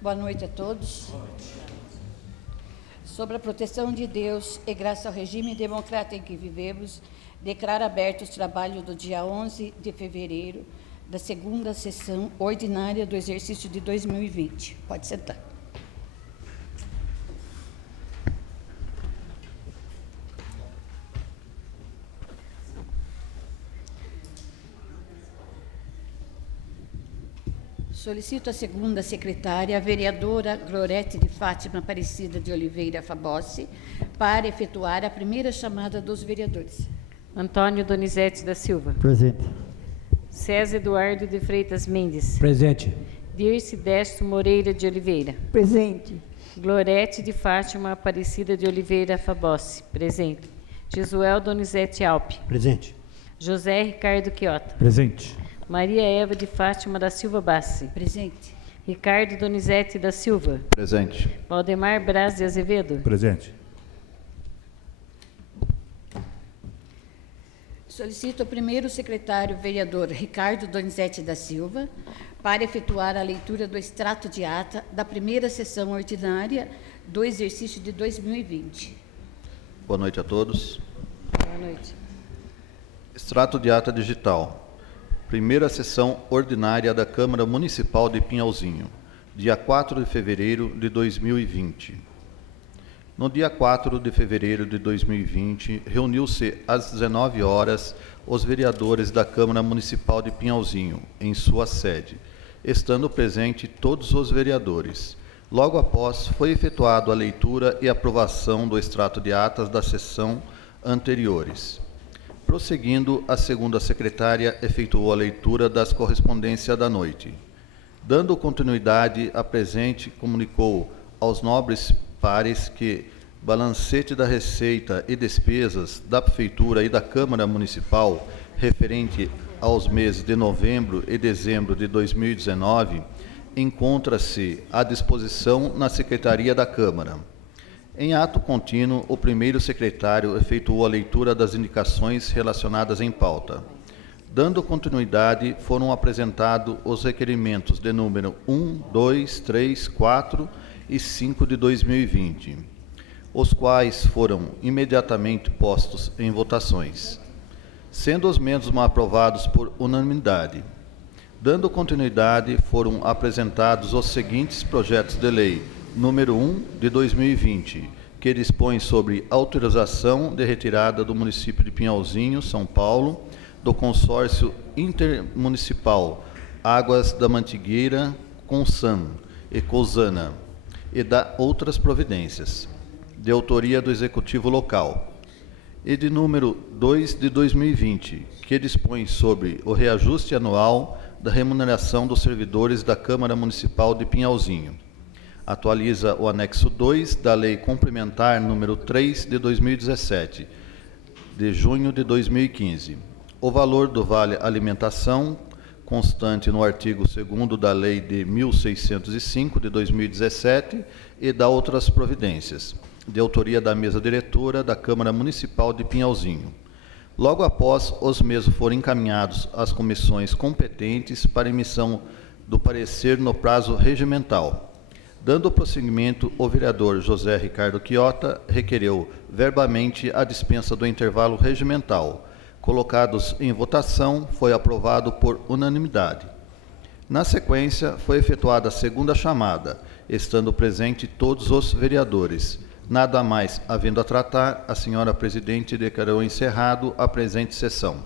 Boa noite a todos. Sobre a proteção de Deus e graças ao regime democrático em que vivemos, declaro aberto os trabalhos do dia 11 de fevereiro, da segunda sessão ordinária do exercício de 2020. Pode sentar. Solicito a segunda secretária, a vereadora Glorete de Fátima Aparecida de Oliveira Fabossi, para efetuar a primeira chamada dos vereadores. Antônio Donizete da Silva. Presente. César Eduardo de Freitas Mendes. Presente. Dirce Destro Moreira de Oliveira. Presente. Glorete de Fátima Aparecida de Oliveira Fabossi. Presente. Jesuel Donizete Alpe. Presente. José Ricardo Quiota. Presente. Maria Eva de Fátima da Silva Bassi. Presente. Ricardo Donizete da Silva. Presente. Valdemar Braz de Azevedo. Presente. Solicito ao primeiro secretário, vereador Ricardo Donizete da Silva, para efetuar a leitura do extrato de ata da primeira sessão ordinária do exercício de 2020. Boa noite a todos. Boa noite. Extrato de ata digital. Primeira sessão ordinária da Câmara Municipal de Pinhalzinho, dia 4 de fevereiro de 2020. No dia 4 de fevereiro de 2020, reuniu-se às 19 horas os vereadores da Câmara Municipal de Pinhalzinho, em sua sede, estando presente todos os vereadores. Logo após, foi efetuada a leitura e aprovação do extrato de atas da sessão anteriores. Prosseguindo, a segunda secretária efetuou a leitura das correspondências da noite. Dando continuidade à presente, comunicou aos nobres pares que balancete da receita e despesas da Prefeitura e da Câmara Municipal referente aos meses de novembro e dezembro de 2019 encontra-se à disposição na Secretaria da Câmara. Em ato contínuo, o primeiro secretário efetuou a leitura das indicações relacionadas em pauta. Dando continuidade, foram apresentados os requerimentos de número 1, 2, 3, 4 e 5 de 2020, os quais foram imediatamente postos em votações, sendo os mesmos aprovados por unanimidade. Dando continuidade, foram apresentados os seguintes projetos de lei: número 1 de 2020, que dispõe sobre autorização de retirada do município de Pinhalzinho, São Paulo, do consórcio intermunicipal Águas da Mantigueira, Consan e Cosana, e da outras providências, de autoria do Executivo Local. E de número 2 de 2020, que dispõe sobre o reajuste anual da remuneração dos servidores da Câmara Municipal de Pinhalzinho. Atualiza o anexo 2 da Lei Complementar número 3 de 2017, de junho de 2015. O valor do Vale Alimentação, constante no artigo 2º da Lei de 1605 de 2017 e da outras providências, de autoria da mesa diretora da Câmara Municipal de Pinhalzinho. Logo após, os mesmos foram encaminhados às comissões competentes para emissão do parecer no prazo regimental. Dando prosseguimento, o vereador José Ricardo Quiota requereu verbamente a dispensa do intervalo regimental. Colocados em votação, foi aprovado por unanimidade. Na sequência, foi efetuada a segunda chamada, estando presente todos os vereadores. Nada mais havendo a tratar, a senhora presidente declarou encerrado a presente sessão.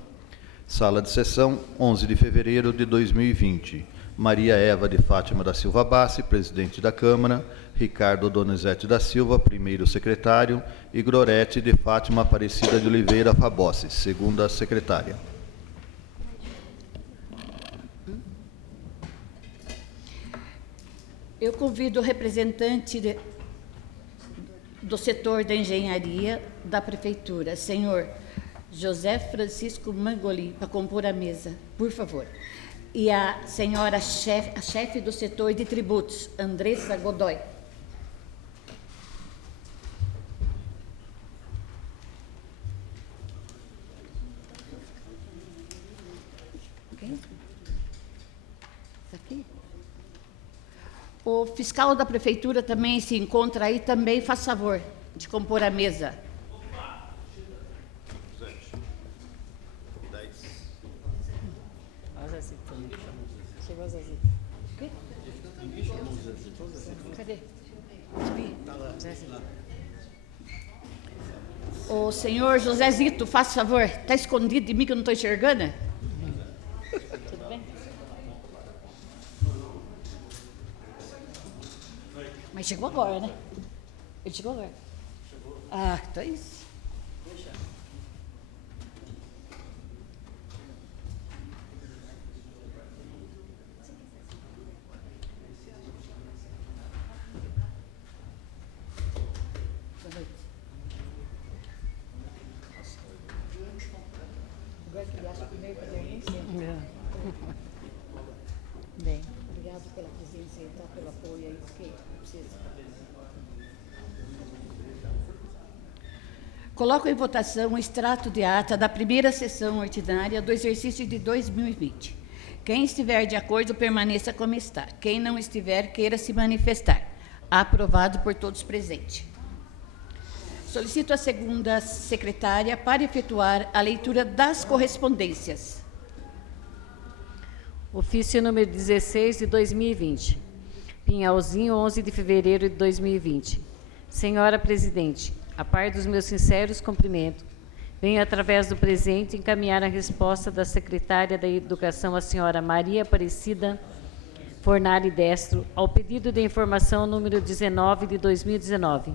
Sala de sessão, 11 de fevereiro de 2020. Maria Eva de Fátima da Silva Bassi, presidente da Câmara, Ricardo Donizete da Silva, primeiro secretário, e Glorete de Fátima Aparecida de Oliveira Fabossi, segunda secretária. Eu convido o representante do setor da engenharia da Prefeitura, senhor José Francisco Mangolin, para compor a mesa, por favor. E a senhora chefe do setor de tributos, Andressa Godoy. Isso aqui? O fiscal da prefeitura também se encontra aí, também faz favor de compor a mesa. Chegou a Zezito. O quê? Cadê? O senhor Josezito, faz favor. Está escondido de mim que eu não estou enxergando? Tudo bem? Mas chegou agora, né? Ele chegou agora. Ah, então é isso. Boa noite. Agora que ele acha primeiro que eu nem sei. Bem. Obrigado pela presença e tá, pelo apoio aí, porque precisa. Coloco em votação o extrato de ata da primeira sessão ordinária do exercício de 2020. Quem estiver de acordo, permaneça como está. Quem não estiver, queira se manifestar. Aprovado por todos presentes. Solicito a segunda secretária para efetuar a leitura das correspondências. Ofício número 16 de 2020. Pinhalzinho, 11 de fevereiro de 2020. Senhora Presidente, a par dos meus sinceros cumprimentos, venho através do presente encaminhar a resposta da Secretária da Educação, a senhora Maria Aparecida Fornari Destro, ao pedido de informação número 19 de 2019.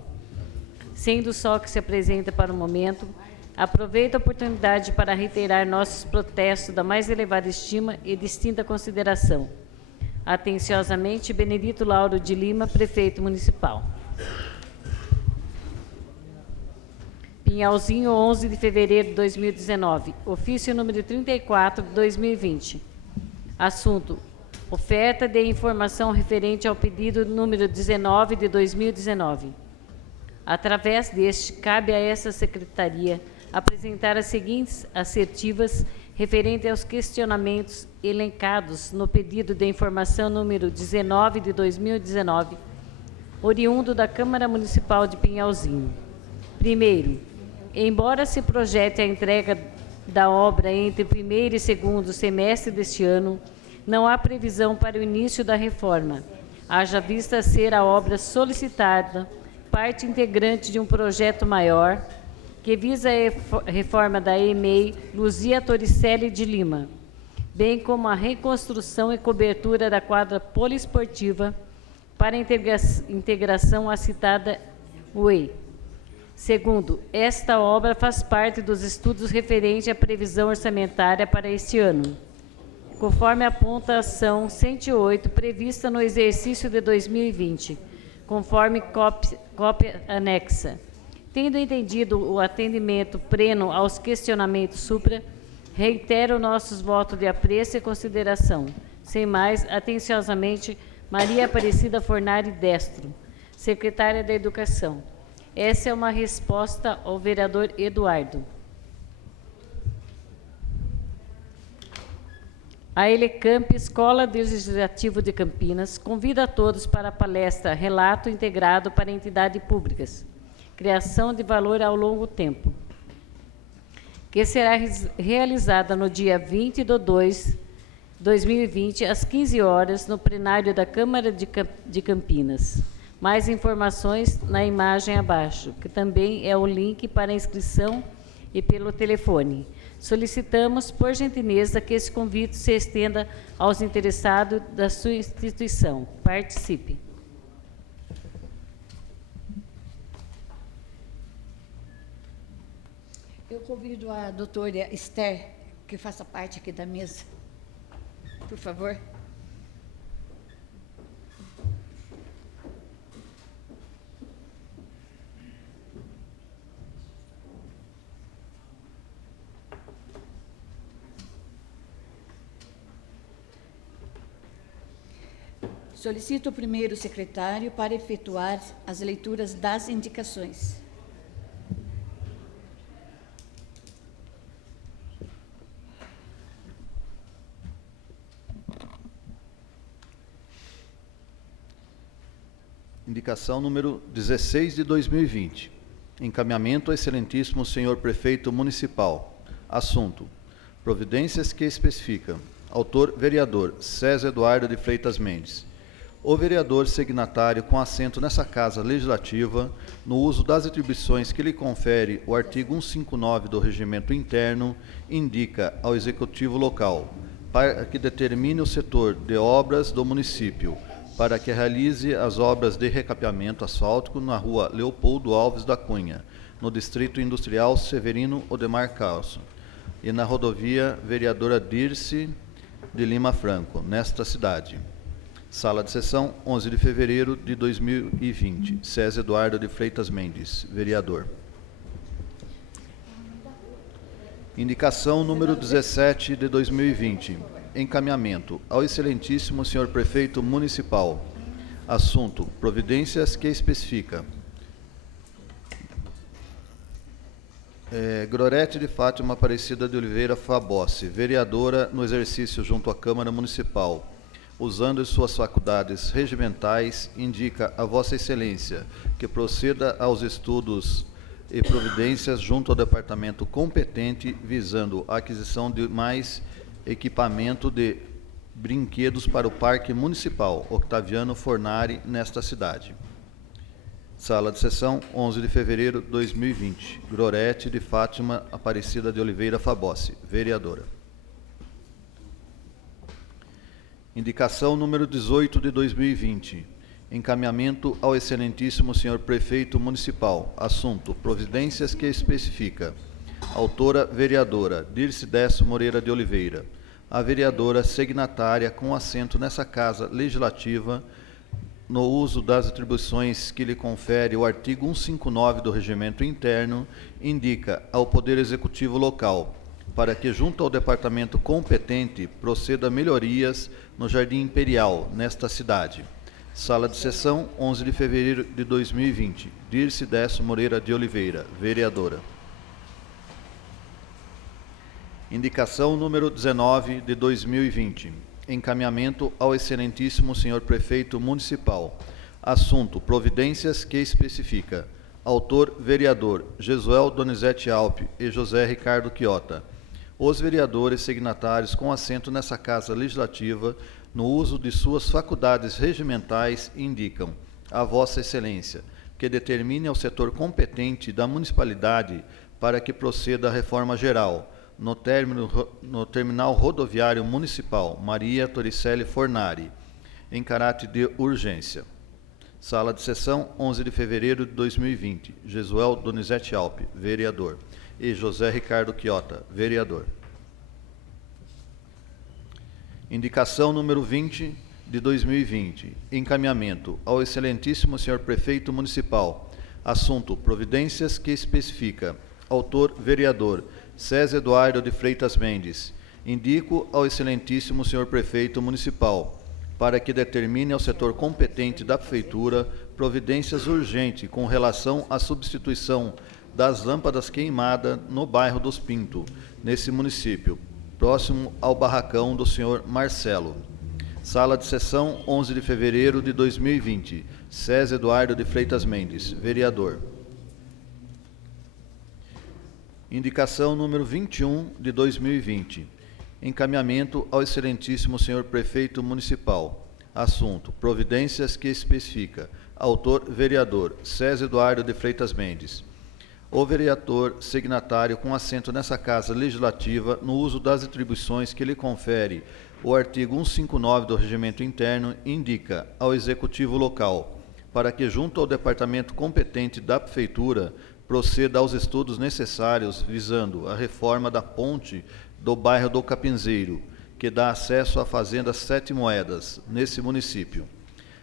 Sendo só que se apresenta para o momento, aproveito a oportunidade para reiterar nossos protestos da mais elevada estima e distinta consideração. Atenciosamente, Benedito Lauro de Lima, Prefeito Municipal. Pinhalzinho, 11 de fevereiro de 2019. Ofício número 34 de 2020. Assunto: oferta de informação referente ao pedido número 19 de 2019. Através deste, cabe a essa secretaria apresentar as seguintes assertivas referente aos questionamentos elencados no pedido de informação número 19 de 2019, oriundo da Câmara Municipal de Pinhalzinho. Primeiro, embora se projete a entrega da obra entre primeiro e segundo semestre deste ano, não há previsão para o início da reforma, haja vista ser a obra solicitada parte integrante de um projeto maior que visa a reforma da EMEI Luzia Torricelli de Lima, bem como a reconstrução e cobertura da quadra poliesportiva para integração à citada UEI. Segundo, esta obra faz parte dos estudos referentes à previsão orçamentária para este ano, conforme aponta a ação 108 prevista no exercício de 2020, conforme cópia anexa. Tendo entendido o atendimento pleno aos questionamentos supra, reitero nossos votos de apreço e consideração. Sem mais, atenciosamente, Maria Aparecida Fornari Destro, Secretária da Educação. Essa é uma resposta ao vereador Eduardo. A Elecamp, Escola Legislativa de Campinas, convida a todos para a palestra Relato Integrado para Entidades Públicas, Criação de Valor ao Longo Tempo, que será realizada no dia 20/2/2020, às 15 horas, no plenário da Câmara de Campinas. Mais informações na imagem abaixo, que também é o link para inscrição e pelo telefone. Solicitamos, por gentileza, que esse convite se estenda aos interessados da sua instituição. Participe. Eu convido a doutora Esther, que faça parte aqui da mesa, por favor. Solicito o primeiro secretário para efetuar as leituras das indicações. Indicação número 16 de 2020. Encaminhamento ao excelentíssimo senhor prefeito municipal. Assunto: providências que especificam. Autor: vereador César Eduardo de Freitas Mendes. O vereador signatário com assento nessa Casa Legislativa, no uso das atribuições que lhe confere o artigo 159 do Regimento Interno, indica ao Executivo Local para que determine o setor de obras do município, para que realize as obras de recapeamento asfáltico na rua Leopoldo Alves da Cunha, no Distrito Industrial Severino Odemar Calço, e na rodovia Vereadora Dirce de Lima Franco, nesta cidade. Sala de sessão, 11 de fevereiro de 2020. César Eduardo de Freitas Mendes, vereador. Indicação número 17 de 2020. Encaminhamento ao excelentíssimo senhor prefeito municipal. Assunto: providências que especifica. Gorete de Fátima Aparecida de Oliveira Fabossi, vereadora no exercício junto à Câmara Municipal, usando de suas faculdades regimentais, indica a Vossa Excelência que proceda aos estudos e providências junto ao departamento competente, visando a aquisição de mais equipamento de brinquedos para o Parque Municipal Octaviano Fornari, nesta cidade. Sala de sessão, 11 de fevereiro de 2020. Gorete de Fátima Aparecida de Oliveira Fabossi, vereadora. Indicação número 18 de 2020. Encaminhamento ao excelentíssimo senhor prefeito municipal. Assunto: providências que especifica. Autora: vereadora Dirce Décio Moreira de Oliveira. A vereadora signatária com assento nessa Casa Legislativa, no uso das atribuições que lhe confere o artigo 159 do Regimento Interno, indica ao Poder Executivo Local para que, junto ao departamento competente, proceda a melhorias no Jardim Imperial, nesta cidade. Sala de sessão, 11 de fevereiro de 2020. Dirce Décio Moreira de Oliveira, vereadora. Indicação número 19 de 2020. Encaminhamento ao excelentíssimo senhor prefeito municipal. Assunto: providências que especifica. Autor: vereador Jesuel Donizete Alpe e José Ricardo Quiota. Os vereadores signatários com assento nessa Casa Legislativa, no uso de suas faculdades regimentais, indicam a Vossa Excelência que determine ao setor competente da municipalidade para que proceda a reforma geral no terminal rodoviário municipal Maria Torricelli Fornari, em caráter de urgência. Sala de sessão, 11 de fevereiro de 2020. Jesuel Donizete Alpe, vereador. E José Ricardo Quiota, vereador. Indicação número 20 de 2020. Encaminhamento ao excelentíssimo senhor prefeito municipal. Assunto: providências que especifica. Autor: vereador César Eduardo de Freitas Mendes. Indico ao excelentíssimo senhor prefeito municipal para que determine ao setor competente da prefeitura providências urgentes com relação à substituição das lâmpadas queimadas no bairro dos Pinto, nesse município, próximo ao barracão do senhor Marcelo. Sala de sessão, 11 de fevereiro de 2020. César Eduardo de Freitas Mendes, vereador. Indicação número 21 de 2020. Encaminhamento ao excelentíssimo senhor prefeito municipal. Assunto: providências que especifica. Autor: vereador César Eduardo de Freitas Mendes. O vereador signatário com assento nessa Casa Legislativa, no uso das atribuições que lhe confere o artigo 159 do Regimento Interno, indica ao Executivo Local para que, junto ao departamento competente da Prefeitura, proceda aos estudos necessários visando a reforma da ponte do bairro do Capinzeiro, que dá acesso à Fazenda Sete Moedas, nesse município.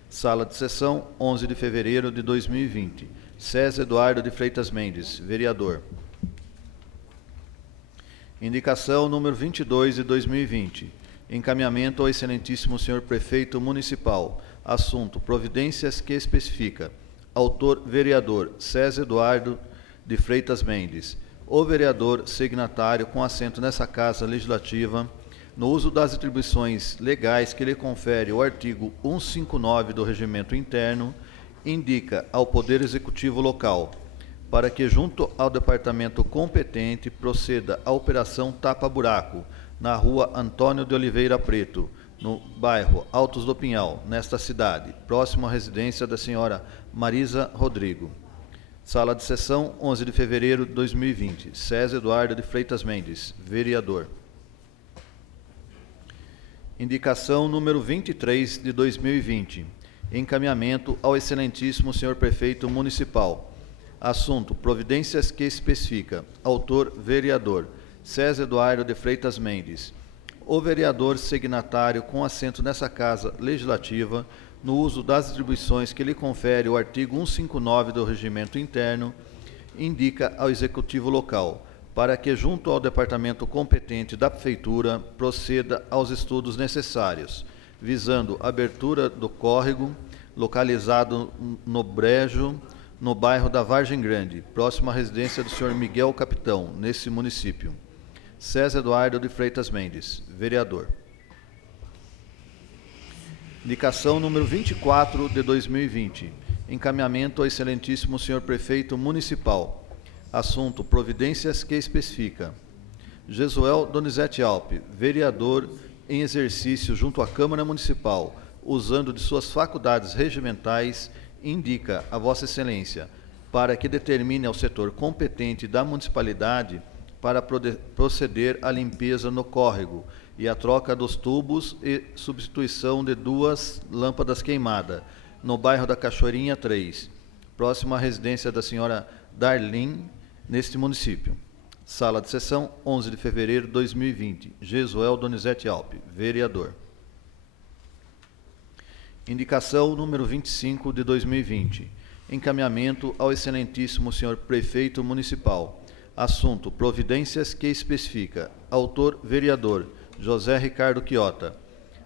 Sala de sessão, 11 de fevereiro de 2020. César Eduardo de Freitas Mendes, vereador. Indicação número 22 de 2020. Encaminhamento ao excelentíssimo senhor prefeito municipal. Assunto: providências que especifica. Autor: vereador César Eduardo de Freitas Mendes. O vereador signatário com assento nessa Casa Legislativa, no uso das atribuições legais que lhe confere o artigo 159 do Regimento Interno, indica ao Poder Executivo local para que, junto ao departamento competente, proceda a Operação Tapa Buraco, na rua Antônio de Oliveira Preto, no bairro Altos do Pinhal, nesta cidade, próximo à residência da senhora Marisa Rodrigo. Sala de sessão, 11 de fevereiro de 2020. César Eduardo de Freitas Mendes, vereador. Indicação número 23 de 2020. Encaminhamento ao excelentíssimo senhor prefeito municipal. Assunto: providências que especifica. Autor: vereador César Eduardo de Freitas Mendes. O vereador signatário com assento nessa Casa Legislativa, no uso das atribuições que lhe confere o artigo 159 do Regimento Interno, indica ao Executivo local para que, junto ao departamento competente da Prefeitura, proceda aos estudos necessários, visando a abertura do córrego, localizado no Brejo, no bairro da Vargem Grande, próximo à residência do senhor Miguel Capitão, nesse município. César Eduardo de Freitas Mendes, vereador. Indicação número 24 de 2020. Encaminhamento ao excelentíssimo senhor prefeito municipal. Assunto: providências que especifica. Jesuel Donizete Alpe, vereador em exercício junto à Câmara Municipal, usando de suas faculdades regimentais, indica a Vossa Excelência para que determine ao setor competente da municipalidade para proceder à limpeza no córrego e a troca dos tubos e substituição de 2 lâmpadas queimadas, no bairro da Cachoeirinha 3, próximo à residência da senhora Darlene, neste município. Sala de sessão, 11 de fevereiro de 2020. Jesuel Donizete Alpe, vereador. Indicação número 25 de 2020. Encaminhamento ao excelentíssimo senhor prefeito municipal. Assunto: providências que especifica. Autor: vereador José Ricardo Quiota.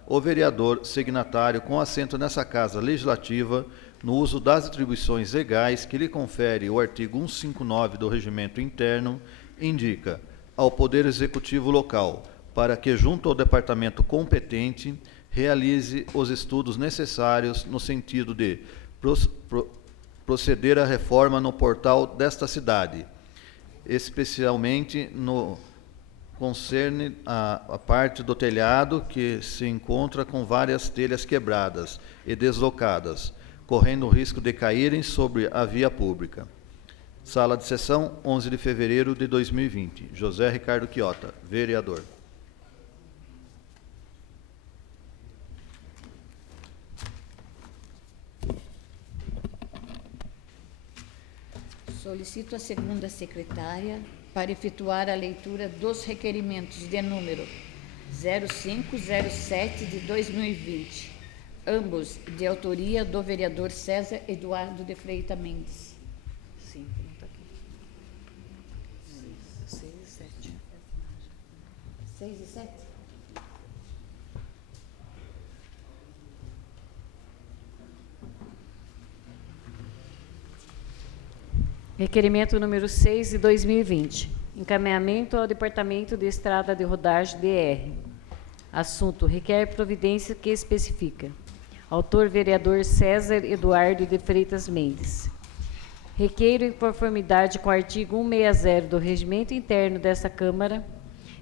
O vereador signatário com assento nessa Casa Legislativa, no uso das atribuições legais que lhe confere o artigo 159 do Regimento Interno, indica ao Poder Executivo local para que, junto ao departamento competente, realize os estudos necessários no sentido de proceder à reforma no portal desta cidade, especialmente no concerne a parte do telhado que se encontra com várias telhas quebradas e deslocadas, correndo o risco de caírem sobre a via pública. Sala de sessão, 11 de fevereiro de 2020. José Ricardo Quiota, vereador. Solicito a segunda secretária para efetuar a leitura dos requerimentos de número 0507 de 2020, ambos de autoria do vereador César Eduardo de Freitas Mendes. Sim, não está aqui. 6 e 7. 6 e 7? Requerimento número 6 de 2020. Encaminhamento ao Departamento de Estrada de Rodagem DR. Assunto: requer providência que especifica. Autor: vereador César Eduardo de Freitas Mendes. Requeiro, em conformidade com o artigo 160 do Regimento Interno desta Câmara,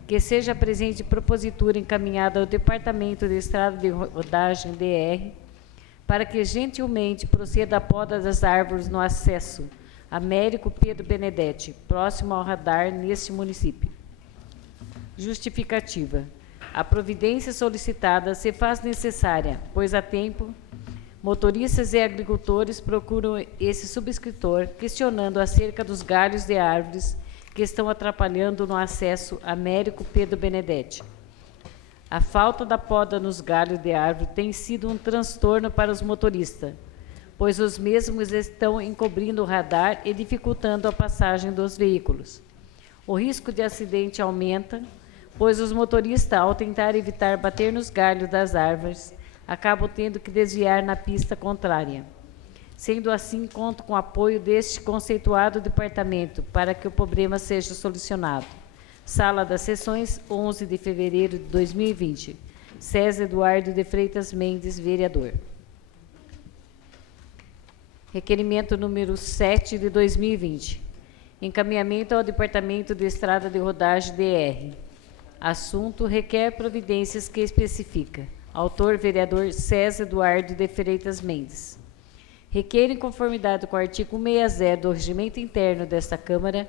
que seja presente propositura encaminhada ao Departamento de Estrada de Rodagem DR para que gentilmente proceda a poda das árvores no acesso Américo Pedro Benedetti, próximo ao radar neste município. Justificativa. A providência solicitada se faz necessária, pois há tempo, motoristas e agricultores procuram esse subscritor, questionando acerca dos galhos de árvores que estão atrapalhando no acesso Américo Pedro Benedetti. A falta da poda nos galhos de árvore tem sido um transtorno para os motoristas, pois os mesmos estão encobrindo o radar e dificultando a passagem dos veículos. O risco de acidente aumenta, pois os motoristas, ao tentar evitar bater nos galhos das árvores, acabam tendo que desviar na pista contrária. Sendo assim, conto com o apoio deste conceituado departamento para que o problema seja solucionado. Sala das Sessões, 11 de fevereiro de 2020. César Eduardo de Freitas Mendes, vereador. Requerimento número 7 de 2020. Encaminhamento ao Departamento de Estrada de Rodagem DR. Assunto requer providências que especifica. Autor, vereador César Eduardo de Freitas Mendes. Requer, em conformidade com o artigo 60 do Regimento Interno desta Câmara,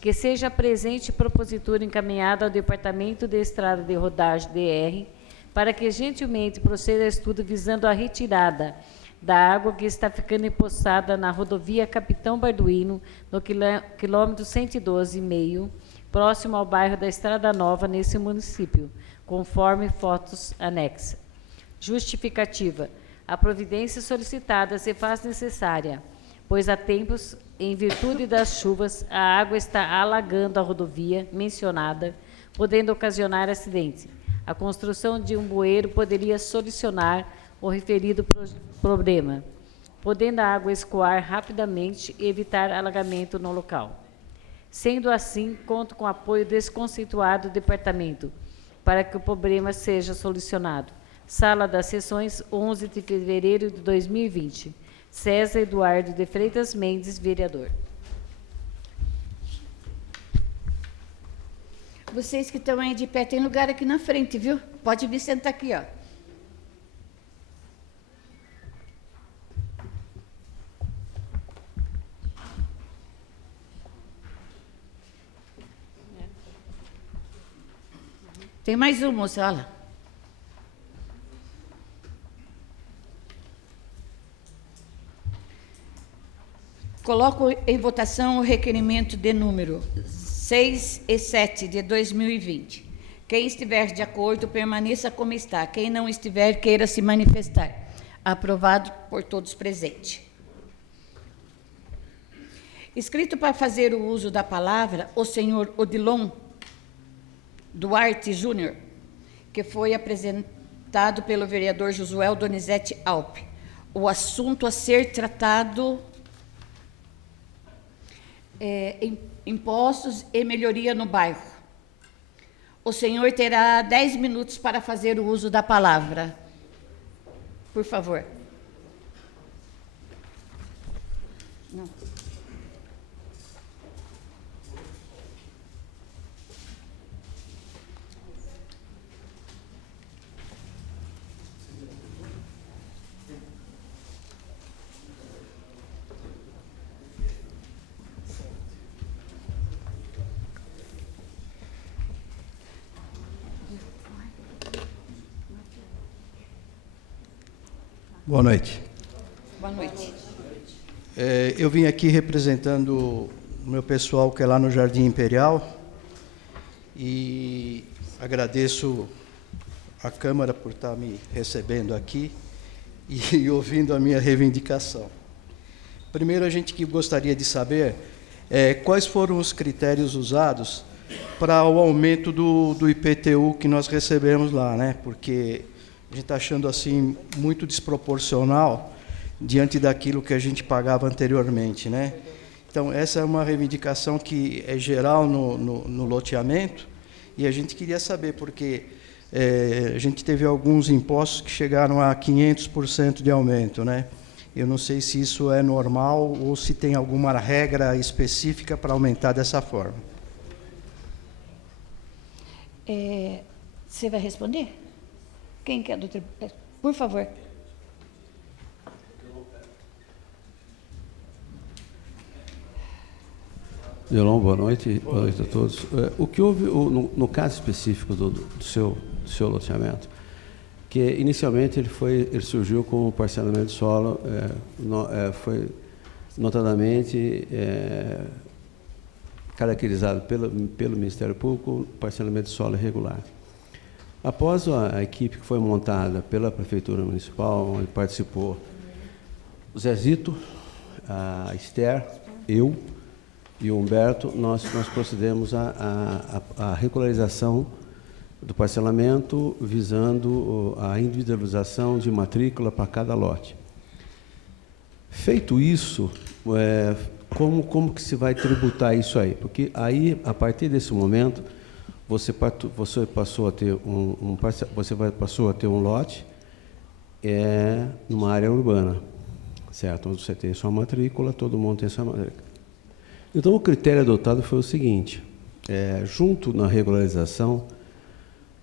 que seja a presente propositura encaminhada ao Departamento de Estrada de Rodagem DR, para que gentilmente proceda a estudo visando a retirada da água que está ficando empoçada na rodovia Capitão Barduino, no quilômetro 112,5, próximo ao bairro da Estrada Nova, nesse município, conforme fotos anexas. Justificativa. A providência solicitada se faz necessária, pois há tempos, em virtude das chuvas, a água está alagando a rodovia mencionada, podendo ocasionar acidente. A construção de um bueiro poderia solucionar o referido problema, podendo a água escoar rapidamente e evitar alagamento no local. Sendo assim, conto com o apoio desse conceituado departamento para que o problema seja solucionado. Sala das Sessões, 11 de fevereiro de 2020. César Eduardo de Freitas Mendes, vereador. Vocês que estão aí de pé, tem lugar aqui na frente, viu? Pode vir sentar aqui, ó. Tem mais um, moça, olha lá. Coloco em votação o requerimento de número 6 e 7 de 2020. Quem estiver de acordo, permaneça como está. Quem não estiver, queira se manifestar. Aprovado por todos presentes. Escrito para fazer o uso da palavra, o senhor Odilon Duarte Júnior, que foi apresentado pelo vereador Josué Donizete Alpe. O assunto a ser tratado impostos e melhoria no bairro. O senhor terá 10 minutos para fazer o uso da palavra. Por favor. Não. Boa noite. Boa noite. Eu vim aqui representando o meu pessoal que é lá no Jardim Imperial e agradeço a Câmara por estar me recebendo aqui e ouvindo a minha reivindicação. Primeiro, a gente que gostaria de saber quais foram os critérios usados para o aumento do IPTU que nós recebemos lá, né? Porque a gente está achando assim muito desproporcional diante daquilo que a gente pagava anteriormente, né? Então, essa é uma reivindicação que é geral no loteamento e a gente queria saber, porque a gente teve alguns impostos que chegaram a 500% de aumento, né? Eu não sei se isso é normal ou se tem alguma regra específica para aumentar dessa forma. Você vai responder? Quem quer, doutor? Por favor. Delon, boa noite a todos. O que houve, no caso específico do seu loteamento, que inicialmente ele surgiu com o parcelamento de solo, foi notadamente caracterizado pelo Ministério Público, parcelamento de solo irregular. Após a equipe que foi montada pela Prefeitura Municipal, onde participou o Zezito, a Esther, eu e o Humberto, nós procedemos à regularização do parcelamento, visando a individualização de matrícula para cada lote. Feito isso, como que se vai tributar isso aí? Porque aí, a partir desse momento, você passou a ter passou a ter um lote numa área urbana, certo? Onde você tem sua matrícula, todo mundo tem sua matrícula. Então, o critério adotado foi o seguinte, junto na regularização,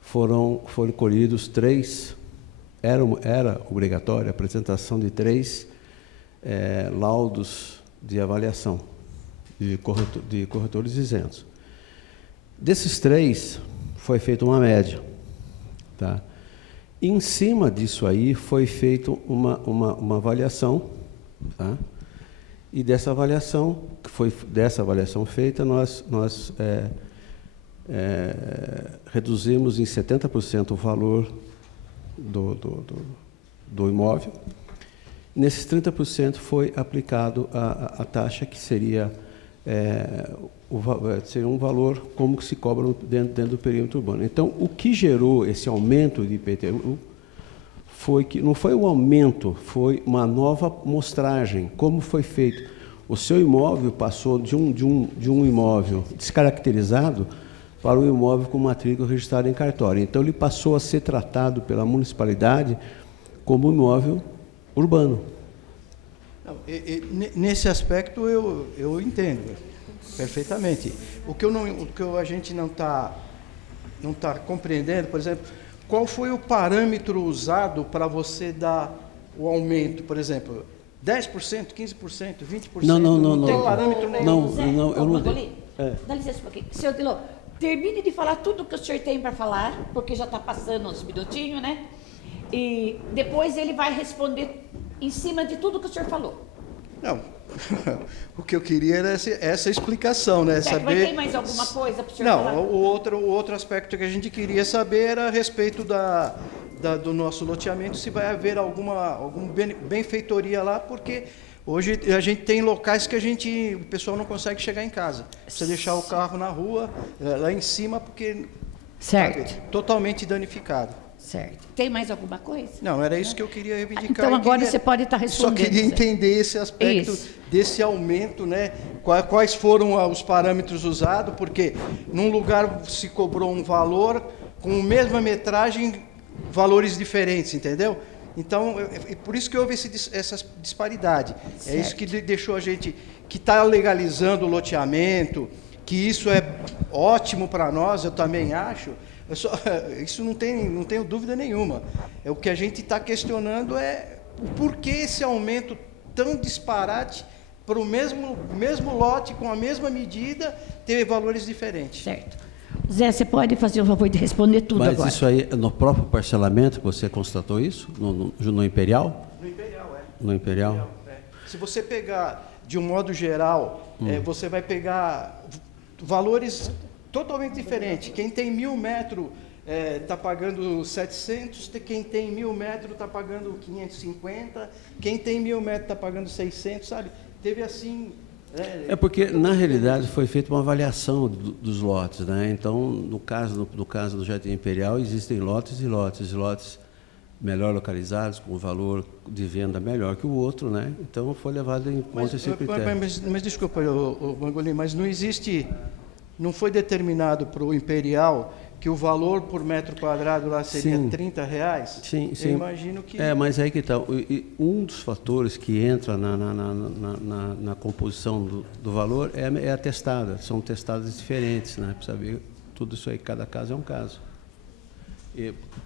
foram colhidos 3, era obrigatória a apresentação de 3 laudos de avaliação de corretores isentos. Desses 3, foi feita uma média. Tá? Em cima disso aí, foi feita uma avaliação, tá? E dessa avaliação feita, nós reduzimos em 70% o valor do imóvel. Nesses 30% foi aplicado a taxa que seria um valor como que se cobra dentro do perímetro urbano. Então, o que gerou esse aumento de IPTU não foi um aumento, foi uma nova mostragem. Como foi feito? O seu imóvel passou de um imóvel descaracterizado para um imóvel com matrícula registrada em cartório. Então, ele passou a ser tratado pela municipalidade como um imóvel urbano. Nesse aspecto, eu entendo perfeitamente. O que a gente não está compreendendo, por exemplo, qual foi o parâmetro usado para você dar o aumento, por exemplo, 10%, 15%, 20%? Não tem parâmetro nenhum. Não, eu não tenho. Dá licença um pouquinho. Senhor Dilô, termine de falar tudo que o senhor tem para falar, porque já está passando uns minutinhos, né? E depois ele vai responder em cima de tudo que o senhor falou. Não, o que eu queria era essa explicação, né? Certo, saber... mas tem mais alguma coisa para o senhor falar? Não, o outro aspecto que a gente queria saber era a respeito do nosso loteamento, se vai haver alguma benfeitoria lá, porque hoje a gente tem locais que o pessoal não consegue chegar em casa. Precisa deixar o carro na rua, lá em cima, porque certo. Sabe, totalmente danificado. Certo. Tem mais alguma coisa? Não, era isso que eu queria reivindicar. Então agora você pode estar respondendo. Só queria entender esse aspecto desse aumento, né? Quais foram os parâmetros usados, porque num lugar se cobrou um valor, com a mesma metragem, valores diferentes, entendeu? Então, por isso que houve essa disparidade. Certo. É isso que deixou a gente, que está legalizando o loteamento, que isso é ótimo para nós, eu também acho. Isso não tenho dúvida nenhuma. O que a gente está questionando é o porquê esse aumento tão disparate para o mesmo lote, com a mesma medida, ter valores diferentes. Certo. Zé, você pode fazer o favor de responder tudo agora? Mas isso aí, no próprio parcelamento, você constatou isso? No Imperial? No Imperial, No Imperial? Se você pegar, de um modo geral, você vai pegar valores totalmente diferentes. Quem tem 1.000 metros está pagando 700, quem tem 1.000 metros está pagando 550, quem tem 1.000 metros está pagando 600, sabe? Teve assim... porque, na realidade, foi feita uma avaliação dos lotes, né? Então, no caso do Jardim Imperial, existem lotes e lotes melhor localizados, com valor de venda melhor que o outro, né? Então, foi levado em conta esse critério. Mas desculpa, Mangolin, mas não existe... Não foi determinado para o Imperial que o valor por metro quadrado lá seria R$30? Sim. Eu imagino que... mas aí que está. Um dos fatores que entra na composição do valor é a testada. São testadas diferentes, né? Para saber tudo isso aí, cada caso é um caso.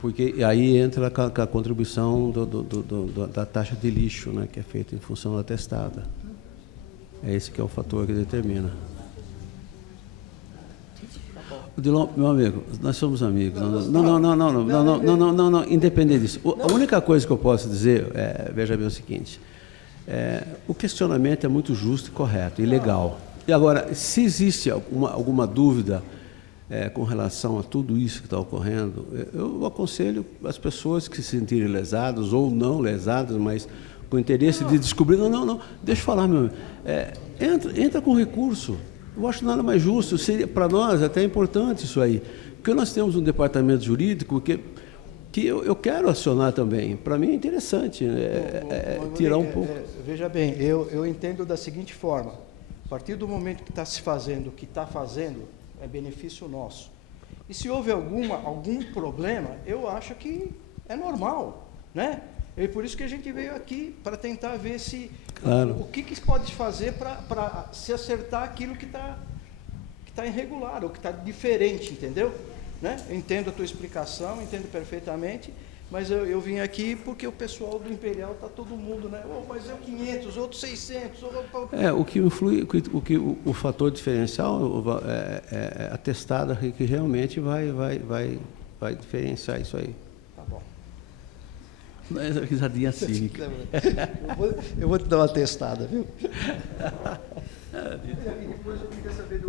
Porque aí entra a contribuição da taxa de lixo, né? Que é feita em função da testada. É esse que é o fator que determina. Dilon, meu amigo, nós somos amigos. Não, independente disso. A única coisa que eu posso dizer, veja bem o seguinte, o questionamento é muito justo e correto, e legal. E agora, se existe alguma dúvida com relação a tudo isso que está ocorrendo, eu aconselho as pessoas que se sentirem lesadas ou não lesadas, mas com interesse de descobrir, deixa eu falar, meu amigo, entra com recurso. Eu acho nada mais justo, seria para nós até importante isso aí, porque nós temos um departamento jurídico que eu quero acionar também. Para mim é interessante tirar um pouco. Veja bem, eu entendo da seguinte forma: a partir do momento que está se fazendo o que está fazendo, é benefício nosso. E se houve algum problema, eu acho que é normal, né? E por isso que a gente veio aqui, para tentar ver se Claro. o que pode fazer para se acertar aquilo que tá irregular, ou que está diferente, entendeu? Né? Eu entendo a tua explicação, entendo perfeitamente, mas eu vim aqui porque o pessoal do Imperial está todo mundo, né? Oh, mas é 500, outros 600. O que influi, o fator diferencial é a testada que realmente vai diferenciar isso aí. Tá bom. Não é risadinha cínica. Eu vou te dar uma testada, viu? E depois eu queria saber da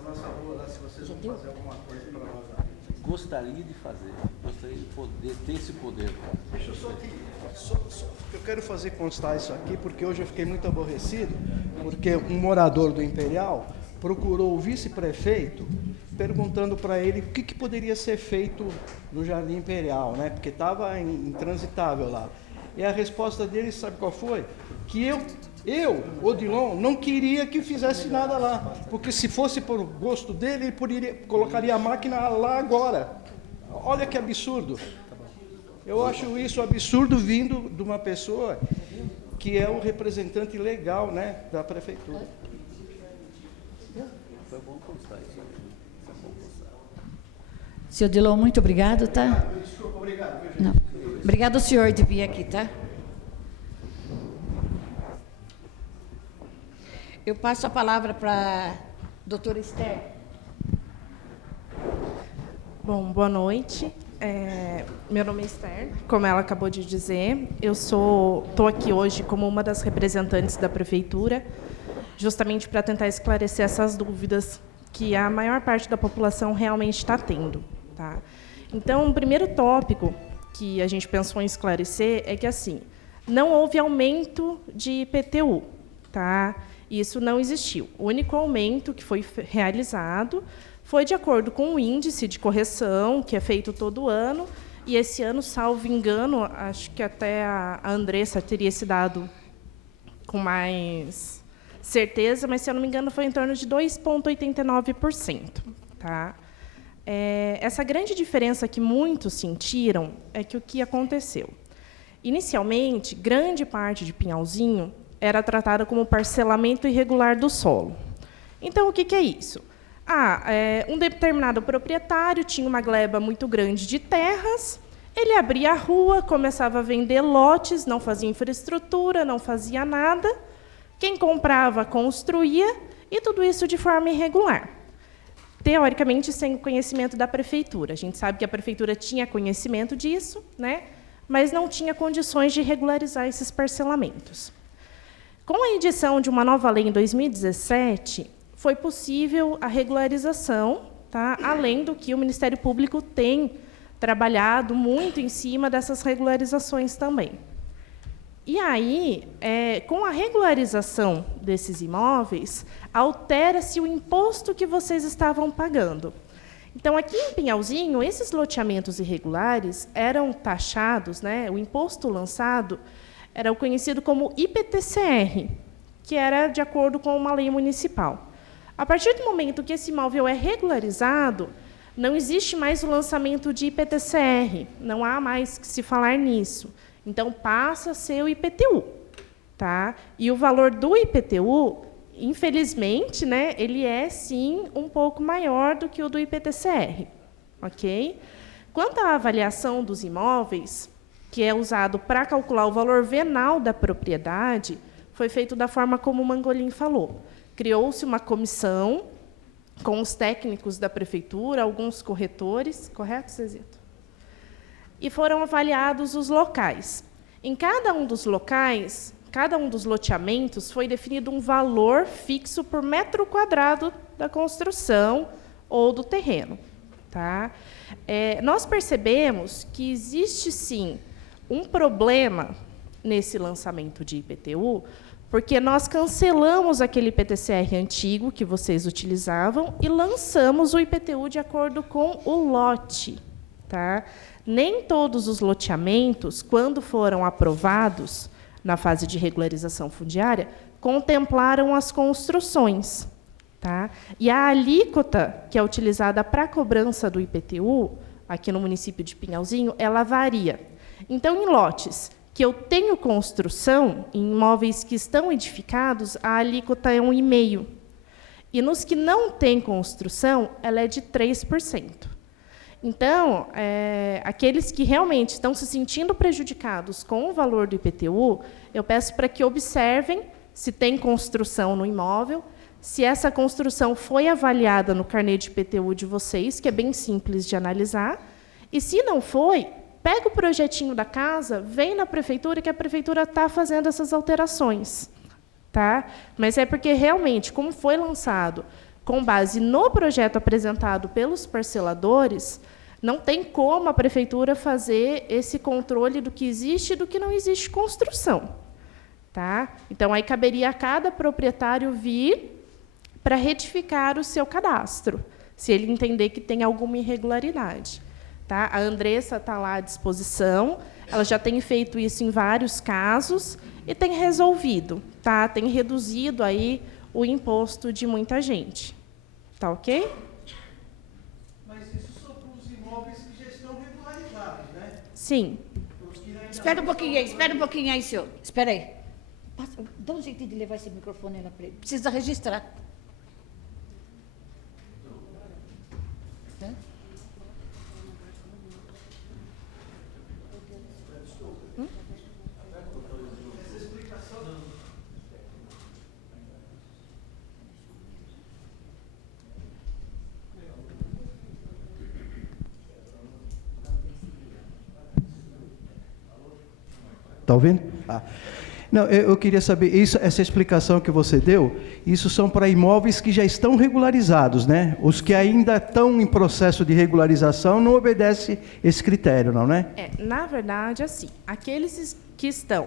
nossa rua lá, se vocês vão fazer alguma coisa para nós lá. Gostaria de fazer, gostaria de poder ter esse poder. Deixa eu eu quero fazer constar isso aqui, porque hoje eu fiquei muito aborrecido, porque um morador do Imperial procurou o vice-prefeito perguntando para ele o que poderia ser feito no Jardim Imperial, né? Porque estava intransitável lá. E a resposta dele, sabe qual foi? Que eu, Odilon, não queria que fizesse nada lá, porque se fosse por gosto dele, ele colocaria a máquina lá agora. Olha que absurdo. Eu acho isso absurdo vindo de uma pessoa que é o representante legal, né, da prefeitura. Foi bom constar isso. Senhor Dilon, muito obrigado, tá? Desculpa, obrigado. Não. Obrigado ao senhor de vir aqui, tá? Eu passo a palavra para a doutora Esther. Bom, boa noite. Meu nome é Esther, como ela acabou de dizer. Eu estou aqui hoje como uma das representantes da prefeitura, justamente para tentar esclarecer essas dúvidas que a maior parte da população realmente está tendo. Tá? Então, o primeiro tópico que a gente pensou em esclarecer é que, assim, não houve aumento de IPTU. Tá? Isso não existiu. O único aumento que foi realizado foi de acordo com o índice de correção, que é feito todo ano, e esse ano, salvo engano, acho que até a Andressa teria se dado com mais certeza, mas, se eu não me engano, foi em torno de 2,89%. Tá? Essa grande diferença que muitos sentiram é que o que aconteceu? Inicialmente, grande parte de Pinhalzinho era tratada como parcelamento irregular do solo. Então, o que é isso? Um determinado proprietário tinha uma gleba muito grande de terras, ele abria a rua, começava a vender lotes, não fazia infraestrutura, não fazia nada. Quem comprava, construía, e tudo isso de forma irregular. Teoricamente, sem o conhecimento da prefeitura. A gente sabe que a prefeitura tinha conhecimento disso, né? Mas não tinha condições de regularizar esses parcelamentos. Com a edição de uma nova lei em 2017, foi possível a regularização, tá? Além do que o Ministério Público tem trabalhado muito em cima dessas regularizações também. E aí, com a regularização desses imóveis, altera-se o imposto que vocês estavam pagando. Então, aqui em Pinhalzinho, esses loteamentos irregulares eram taxados, né? O imposto lançado era o conhecido como IPTCR, que era de acordo com uma lei municipal. A partir do momento que esse imóvel é regularizado, não existe mais o lançamento de IPTCR, não há mais que se falar nisso. Então, passa a ser o IPTU. Tá? E o valor do IPTU, infelizmente, né, ele é, sim, um pouco maior do que o do IPTCR. Okay? Quanto à avaliação dos imóveis, que é usado para calcular o valor venal da propriedade, foi feito da forma como o Mangolin falou. Criou-se uma comissão com os técnicos da prefeitura, alguns corretores, correto, Zezito? E foram avaliados os locais. Em cada um dos locais, cada um dos loteamentos, foi definido um valor fixo por metro quadrado da construção ou do terreno. Tá? Nós percebemos que existe, sim, um problema nesse lançamento de IPTU, porque nós cancelamos aquele IPTCR antigo que vocês utilizavam e lançamos o IPTU de acordo com o lote. Tá? Nem todos os loteamentos, quando foram aprovados na fase de regularização fundiária, contemplaram as construções. Tá? E a alíquota que é utilizada para a cobrança do IPTU, aqui no município de Pinhalzinho, ela varia Então, em lotes que eu tenho construção, em imóveis que estão edificados, a alíquota é 1,5%. E nos que não têm construção, ela é de 3%. Então, aqueles que realmente estão se sentindo prejudicados com o valor do IPTU, eu peço para que observem se tem construção no imóvel, se essa construção foi avaliada no carnê de IPTU de vocês, que é bem simples de analisar, e se não foi, pega o projetinho da casa, vem na prefeitura, que a prefeitura está fazendo essas alterações. Tá? Mas é porque, realmente, como foi lançado com base no projeto apresentado pelos parceladores, não tem como a prefeitura fazer esse controle do que existe e do que não existe construção. Tá? Então, aí caberia a cada proprietário vir para retificar o seu cadastro, se ele entender que tem alguma irregularidade. Tá? A Andressa está lá à disposição, ela já tem feito isso em vários casos e tem resolvido, tá? Tem reduzido aí o imposto de muita gente. Tá ok? Mas isso são para os imóveis que já estão regularizados, né? Sim. Espera um pouquinho aí, senhor. Espera aí. Dá um jeito de levar esse microfone lá para ele. Precisa registrar. Está ouvindo? Não, eu queria saber, essa explicação que você deu, isso são para imóveis que já estão regularizados, né? Os que ainda estão em processo de regularização não obedecem esse critério, não, né? Na verdade, assim, aqueles que estão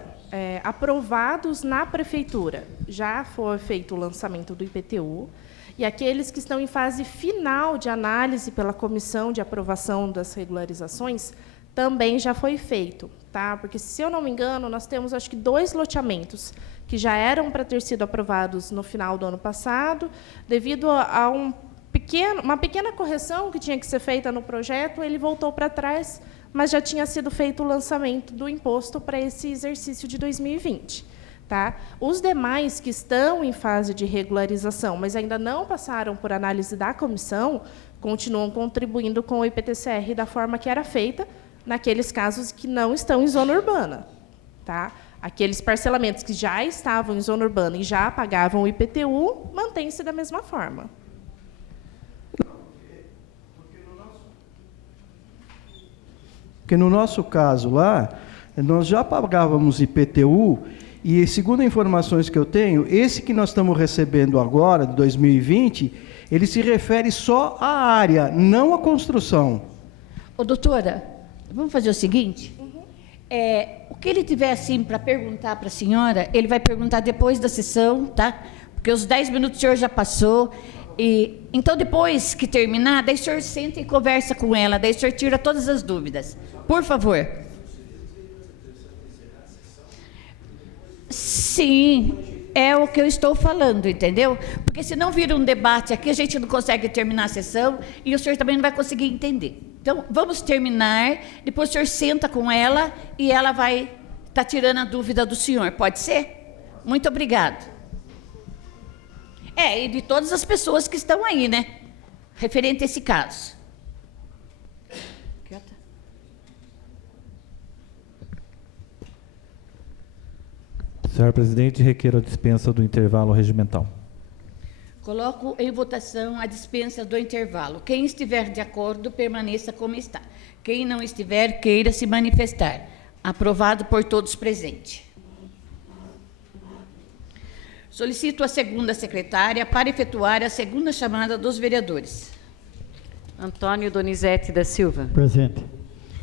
aprovados na prefeitura, já foi feito o lançamento do IPTU, e aqueles que estão em fase final de análise pela Comissão de Aprovação das Regularizações, também já foi feito, tá? Porque, se eu não me engano, nós temos, acho que, 2 loteamentos que já eram para ter sido aprovados no final do ano passado, devido a uma pequena correção que tinha que ser feita no projeto, ele voltou para trás, mas já tinha sido feito o lançamento do imposto para esse exercício de 2020. Tá? Os demais que estão em fase de regularização, mas ainda não passaram por análise da comissão, continuam contribuindo com o IPTCR da forma que era feita, naqueles casos que não estão em zona urbana. Tá? Aqueles parcelamentos que já estavam em zona urbana e já pagavam o IPTU, mantém-se da mesma forma. Porque no nosso caso lá, nós já pagávamos IPTU e, segundo informações que eu tenho, esse que nós estamos recebendo agora, de 2020, ele se refere só à área, não à construção. Ô, doutora, vamos fazer o seguinte? O que ele tiver assim para perguntar para a senhora, ele vai perguntar depois da sessão, tá? Porque os 10 minutos o senhor já passou. Então, depois que terminar, daí o senhor senta e conversa com ela, daí o senhor tira todas as dúvidas. Por favor. Sim, é o que eu estou falando, entendeu? Porque se não vira um debate aqui, a gente não consegue terminar a sessão e o senhor também não vai conseguir entender. Então, vamos terminar, depois o senhor senta com ela e ela vai estar tirando a dúvida do senhor. Pode ser? Muito obrigado. E de todas as pessoas que estão aí, né? Referente a esse caso. Senhor presidente, requeiro a dispensa do intervalo regimental. Coloco em votação a dispensa do intervalo. Quem estiver de acordo, permaneça como está. Quem não estiver, queira se manifestar. Aprovado por todos presentes. Solicito a segunda secretária para efetuar a segunda chamada dos vereadores. Antônio Donizete da Silva. Presente.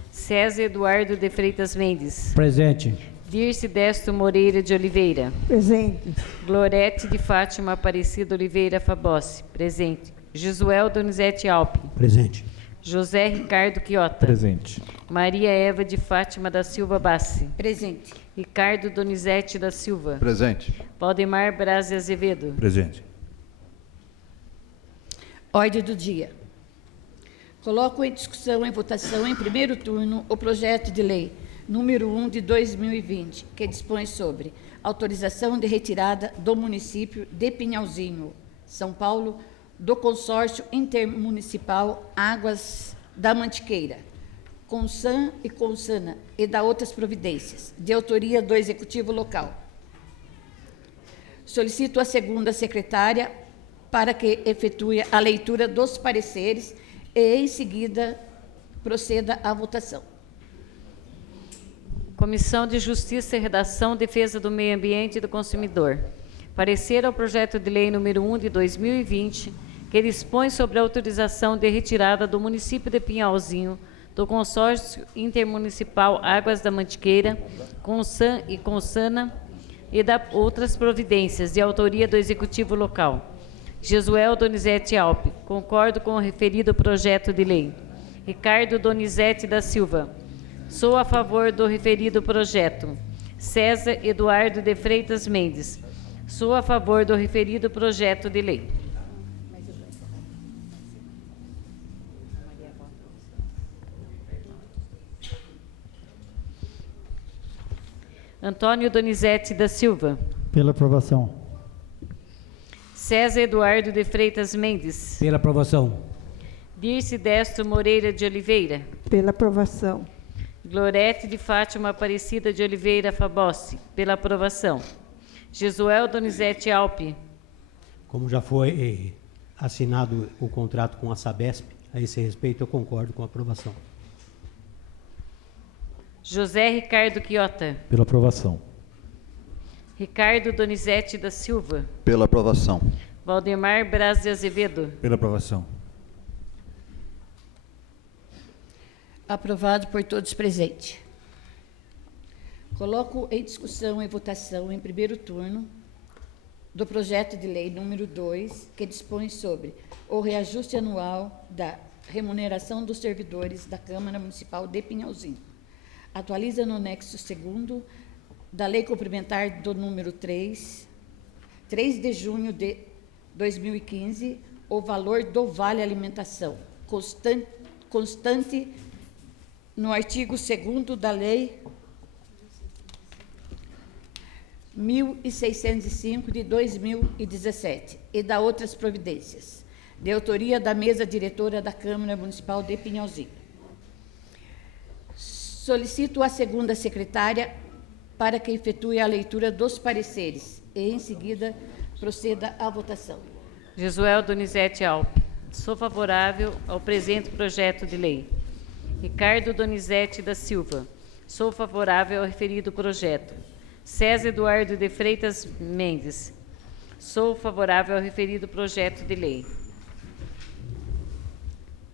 César Eduardo de Freitas Mendes. Presente. Dirce Desto Moreira de Oliveira. Presente. Glorete de Fátima Aparecida Oliveira Fabossi. Presente. Josuel Donizete Alpe. Presente. José Ricardo Quiota. Presente. Maria Eva de Fátima da Silva Bassi. Presente. Ricardo Donizete da Silva. Presente. Valdemar Braz Azevedo. Presente. Ordem do dia. Coloco em discussão, em votação, em primeiro turno, o projeto de lei número 1 de 2020, que dispõe sobre autorização de retirada do município de Pinhalzinho, São Paulo, do consórcio intermunicipal Águas da Mantiqueira, Consan e Consana, e da outras providências, de autoria do Executivo Local. Solicito a segunda secretária para que efetue a leitura dos pareceres e, em seguida, proceda à votação. Comissão de Justiça e Redação, Defesa do Meio Ambiente e do Consumidor. Parecer ao projeto de lei número 1 de 2020, que dispõe sobre a autorização de retirada do município de Pinhalzinho do consórcio intermunicipal Águas da Mantiqueira, Consan e Consana, e da outras providências, de autoria do Executivo Local. Jesuel Donizete Alpe, concordo com o referido projeto de lei. Ricardo Donizete da Silva, sou a favor do referido projeto. César Eduardo de Freitas Mendes, sou a favor do referido projeto de lei. Antônio Donizete da Silva. Pela aprovação. César Eduardo de Freitas Mendes. Pela aprovação. Dirce Destro Moreira de Oliveira. Pela aprovação. Glorete de Fátima Aparecida de Oliveira Fabossi. Pela aprovação. Jesuel Donizete Alpe. Como já foi assinado o contrato com a Sabesp, a esse respeito eu concordo com a aprovação. José Ricardo Quiota. Pela aprovação. Ricardo Donizete da Silva. Pela aprovação. Valdemar Braz de Azevedo. Pela aprovação. Aprovado por todos presentes. Coloco em discussão e votação, em primeiro turno, do projeto de lei número 2, que dispõe sobre o reajuste anual da remuneração dos servidores da Câmara Municipal de Pinhalzinho. Atualiza no anexo 2º da Lei Complementar do número 3 de junho de 2015, o valor do Vale Alimentação, constante no artigo 2º da Lei 1.605 de 2017 e da outras providências, de autoria da mesa diretora da Câmara Municipal de Pinhalzinho. Solicito a segunda secretária para que efetue a leitura dos pareceres e, em seguida, proceda à votação. Jesuel Donizete Alpe. Sou favorável ao presente projeto de lei. Ricardo Donizete da Silva. Sou favorável ao referido projeto. César Eduardo de Freitas Mendes. Sou favorável ao referido projeto de lei.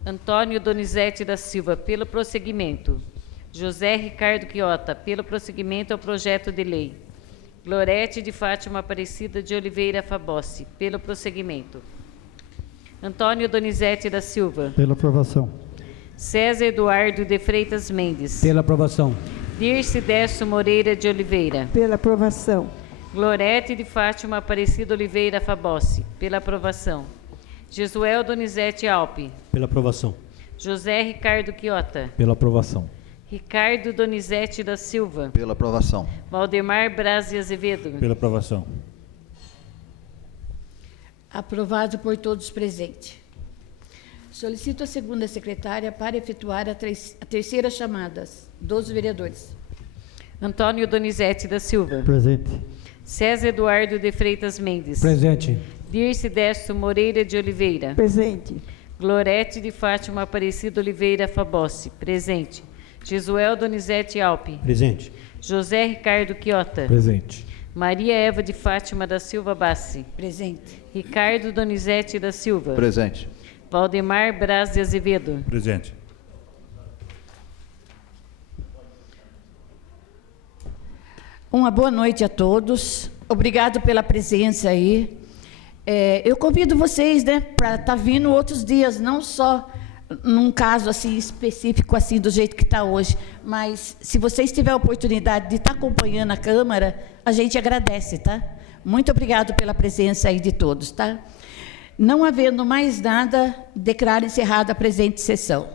Antônio Donizete da Silva, pelo prosseguimento. José Ricardo Quiota, pelo prosseguimento ao projeto de lei. Glorete de Fátima Aparecida de Oliveira Fabossi, pelo prosseguimento. Antônio Donizete da Silva. Pela aprovação. César Eduardo de Freitas Mendes. Pela aprovação. Dirce Destro Moreira de Oliveira. Pela aprovação. Glorete de Fátima Aparecida Oliveira Fabossi, pela aprovação. Jesuel Donizete Alpe. Pela aprovação. José Ricardo Quiota. Pela aprovação. Ricardo Donizete da Silva. Pela aprovação. Valdemar Braz de Azevedo. Pela aprovação. Aprovado por todos presentes. Solicito a segunda secretária para efetuar a terceira chamada dos vereadores. Antônio Donizete da Silva. Presente. César Eduardo de Freitas Mendes. Presente. Dirce Destro Moreira de Oliveira. Presente. Glorete de Fátima Aparecida Oliveira Fabossi. Presente. Jesuel Donizete Alpe. Presente. José Ricardo Quiota. Presente. Maria Eva de Fátima da Silva Bassi. Presente. Ricardo Donizete da Silva. Presente. Valdemar Braz de Azevedo. Presente. Uma boa noite a todos. Obrigado pela presença aí. Eu convido vocês, né, para estar vindo outros dias, não só num caso assim específico assim do jeito que está hoje, mas se vocês tiverem a oportunidade de estar acompanhando a Câmara, a gente agradece, tá? Muito obrigado pela presença aí de todos, tá? Não havendo mais nada, declaro encerrada a presente sessão.